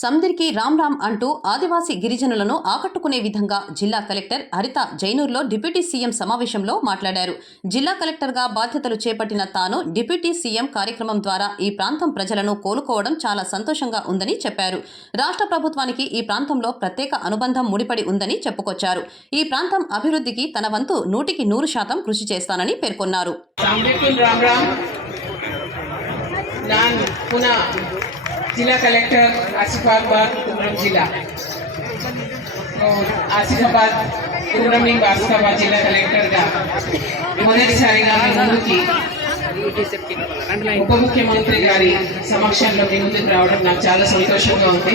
సందరికి రామ్ రామ్ అంటూ ఆదివాసీ గిరిజనులను ఆకట్టుకునే విధంగా జిల్లా కలెక్టర్ హరిత జైనూర్లో డిప్యూటీ సీఎం సమావేశంలో మాట్లాడారు. జిల్లా కలెక్టర్గా బాధ్యతలు చేపట్టిన తాను డిప్యూటీ సీఎం కార్యక్రమం ద్వారా ఈ ప్రాంతం ప్రజలను కోలుకోవడం చాలా సంతోషంగా ఉందని చెప్పారు. రాష్ట్ర ప్రభుత్వానికి ఈ ప్రాంతంలో ప్రత్యేక అనుబంధం ముడిపడి ఉందని చెప్పుకొచ్చారు. ఈ ప్రాంతం అభివృద్ధికి తన వంతు నూటికి నూరు శాతం కృషి చేస్తానని పేర్కొన్నారు. జిల్లా కలెక్టర్ ఆసిఫాబాద్ కుమ్రం జిల్లా ఆసిఫాబాద్ కుమ్రం నుంచి ఆసిఫాబాద్ జిల్లా కలెక్టర్గా మొదటిసారిగా మీ ముందుకి ఉప ముఖ్యమంత్రి గారి సమక్షంలో మీ ముందుకు రావడం నాకు చాలా సంతోషంగా ఉంది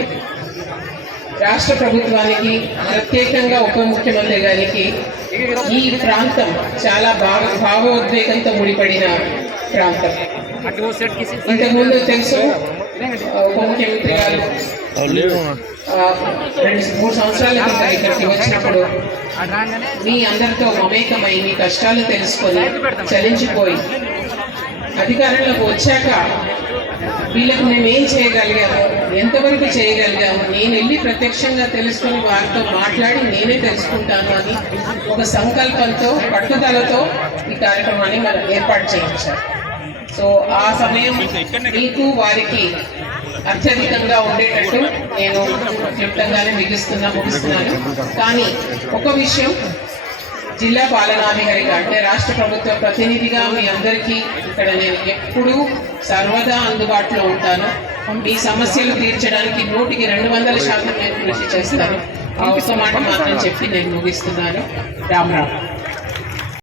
రాష్ట్ర ప్రభుత్వానికి ప్రత్యేకంగా ఉప ముఖ్యమంత్రి గారికి ఈ ప్రాంతం చాలా భావ భావోద్వేగంతో ముడిపడిన ప్రాంతం. ఇంతకుముందు తెలుసు ఉప ముఖ్యమంత్రి గారు మూడు సంవత్సరాల క్రితం ఇక్కడికి వచ్చినప్పుడు మీ అందరితో మమేకమై మీ కష్టాలు తెలుసుకొని చలించిపోయి అధికారంలోకి వచ్చాక వీళ్ళకు మేము ఏం చేయగలిగాము? ఎంతవరకు చేయగలిగాము నేను వెళ్ళి ప్రత్యక్షంగా తెలుసుకుని వారితో మాట్లాడి నేనే తెలుసుకుంటాను అని ఒక సంకల్పంతో పట్టుదలతో ఈ కార్యక్రమాన్ని మనం ఏర్పాటు చేయించాం. సో ఆ సమయం మీకు వారికి అత్యధికంగా ఉండేటట్టు నేను క్లుప్తంగానే మిగుస్తున్నా ముగిస్తున్నాను. కానీ ఒక విషయం జిల్లా పాలనాధికారిగా అంటే రాష్ట్ర ప్రభుత్వ ప్రతినిధిగా మీ అందరికీ ఇక్కడ నేను ఎప్పుడూ సర్వదా అందుబాటులో ఉంటాను. మీ సమస్యలు తీర్చడానికి నూటికి రెండు వందల శాతం నేను కృషి చేస్తాను ఆ ఒక్క మాట మాత్రం చెప్పి నేను ముగిస్తున్నాను. రామ్ రామ్.